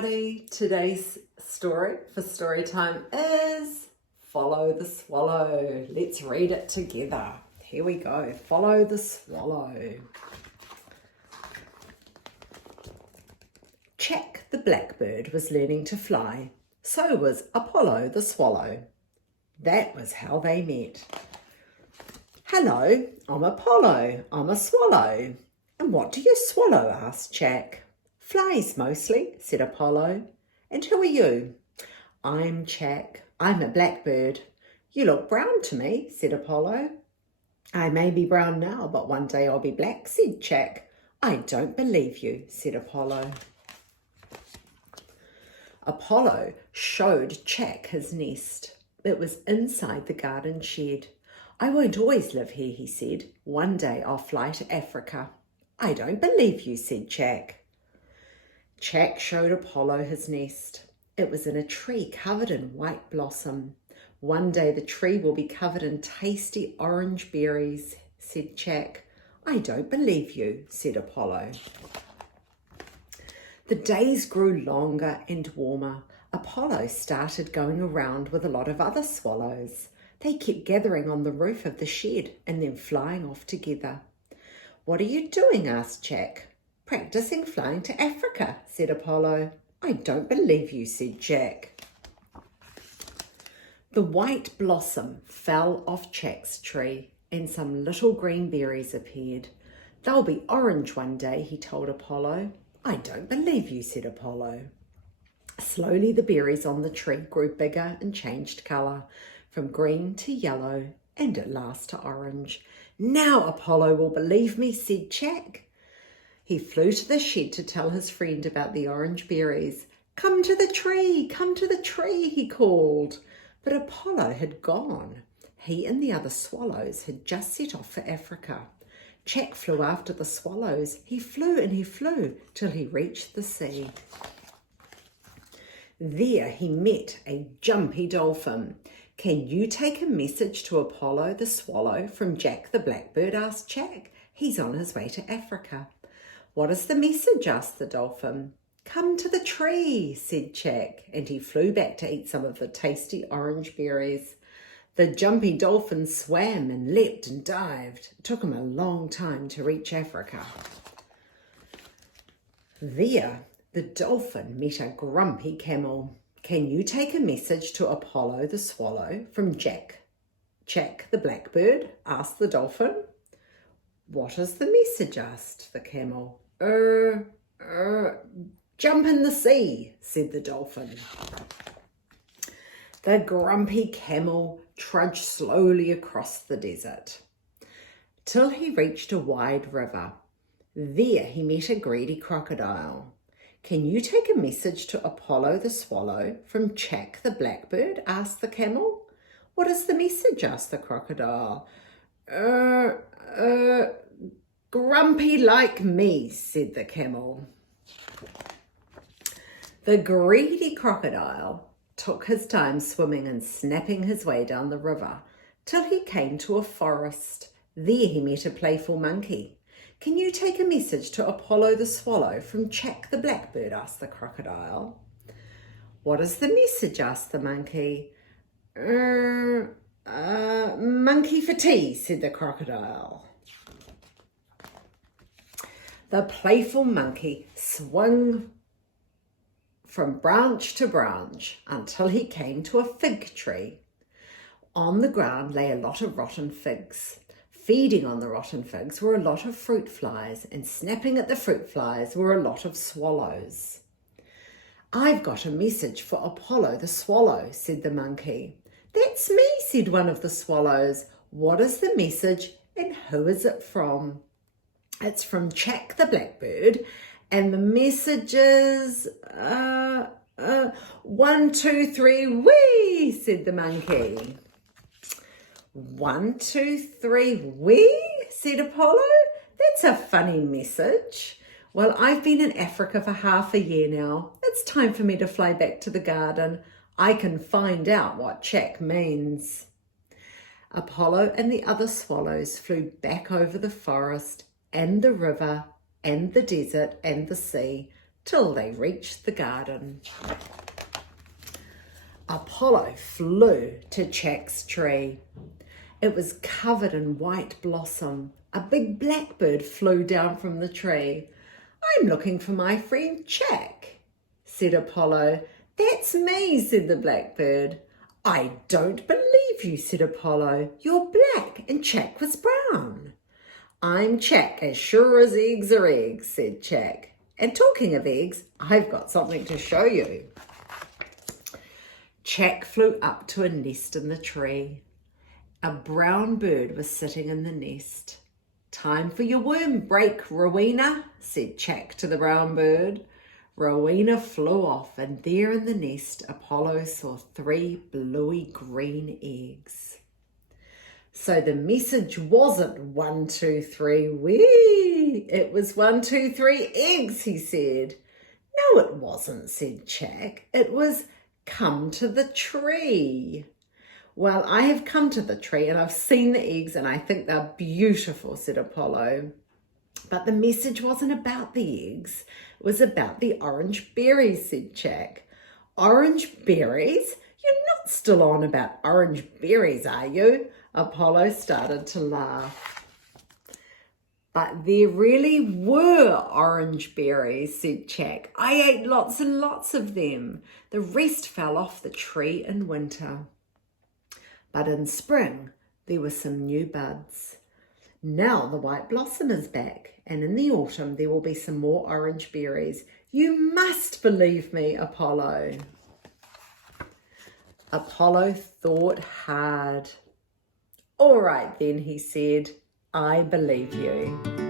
everybody. Today's story for Storytime is Follow the Swallow. Let's read it together. Here we go. Follow the Swallow. Jack the blackbird was learning to fly. So was Apollo the swallow. That was how they met. Hello, I'm Apollo. I'm a swallow. And what do you swallow? Asked Jack. Flies mostly, said Apollo. And who are you? I'm Jack. I'm a blackbird. You look brown to me, said Apollo. I may be brown now, but one day I'll be black, said Jack. I don't believe you, said Apollo. Apollo showed Jack his nest. It was inside the garden shed. I won't always live here, he said. One day I'll fly to Africa. I don't believe you, said Jack. Jack showed Apollo his nest. It was in a tree covered in white blossom. One day the tree will be covered in tasty orange berries, said Jack. I don't believe you, said Apollo. The days grew longer and warmer. Apollo started going around with a lot of other swallows. They kept gathering on the roof of the shed and then flying off together. What are you doing? Asked Jack. Practicing flying to Africa, said Apollo. I don't believe you, said Jack. The white blossom fell off Jack's tree and some little green berries appeared. They'll be orange one day, he told Apollo. I don't believe you, said Apollo. Slowly the berries on the tree grew bigger and changed colour, from green to yellow and at last to orange. Now Apollo will believe me, said Jack. He flew to the shed to tell his friend about the orange berries. Come to the tree, he called. But Apollo had gone. He and the other swallows had just set off for Africa. Jack flew after the swallows. He flew and he flew till he reached the sea. There he met a jumpy dolphin. Can you take a message to Apollo the swallow from Jack the blackbird? Asked Jack. He's on his way to Africa. What is the message? Asked the dolphin. Come to the tree, said Jack, and he flew back to eat some of the tasty orange berries. The jumpy dolphin swam and leapt and dived. It took him a long time to reach Africa. There, the dolphin met a grumpy camel. Can you take a message to Apollo the swallow from Jack the blackbird? Asked the dolphin. What is the message? Asked the camel. Jump in the sea, said the dolphin. The grumpy camel trudged slowly across the desert till he reached a wide river. There he met a greedy crocodile. Can you take a message to Apollo the swallow from Jack the blackbird? Asked the camel. What is the message? Asked the crocodile. Grumpy like me, said the camel. The greedy crocodile took his time swimming and snapping his way down the river till he came to a forest. There he met a playful monkey. Can you take a message to Apollo the swallow from Jack the blackbird? Asked the crocodile. What is the message? Asked the monkey. Monkey for tea, said the crocodile. The playful monkey swung from branch to branch until he came to a fig tree. On the ground lay a lot of rotten figs. Feeding on the rotten figs were a lot of fruit flies, and snapping at the fruit flies were a lot of swallows. I've got a message for Apollo the swallow, said the monkey. That's me, said one of the swallows. What is the message and who is it from? It's from Jack the blackbird, and the message is, 1, 2, 3, wee, said the monkey. 1, 2, 3, wee, said Apollo. That's a funny message. Well, I've been in Africa for half a year now. It's time for me to fly back to the garden. I can find out what Jack means. Apollo and the other swallows flew back over the forest and the river and the desert and the sea till they reached the garden. Apollo flew to Jack's tree. It was covered in white blossom. A big blackbird flew down from the tree. "I'm looking for my friend Jack," said Apollo. "That's me," said the blackbird. "I don't believe you," said Apollo. "You're black and Jack was brown." "I'm Jack, as sure as eggs are eggs," said Jack. "And talking of eggs, I've got something to show you." Jack flew up to a nest in the tree. A brown bird was sitting in the nest. "Time for your worm break, Rowena," said Jack to the brown bird. Rowena flew off, and there in the nest Apollo saw 3 bluey green eggs. So the message wasn't 1, 2, 3, wee. It was 1, 2, 3 eggs, he said. "No, it wasn't," said Jack. "It was, come to the tree." "Well, I have come to the tree and I've seen the eggs and I think they're beautiful," said Apollo. "But the message wasn't about the eggs. It was about the orange berries," said Jack. "Orange berries? You're not still on about orange berries, are you?" Apollo started to laugh. "But there really were orange berries," said Jack. "I ate lots and lots of them. The rest fell off the tree in winter. But in spring, there were some new buds. Now the white blossom is back, and in the autumn there will be some more orange berries. You must believe me, Apollo." Apollo thought hard. "All right then," he said, "I believe you."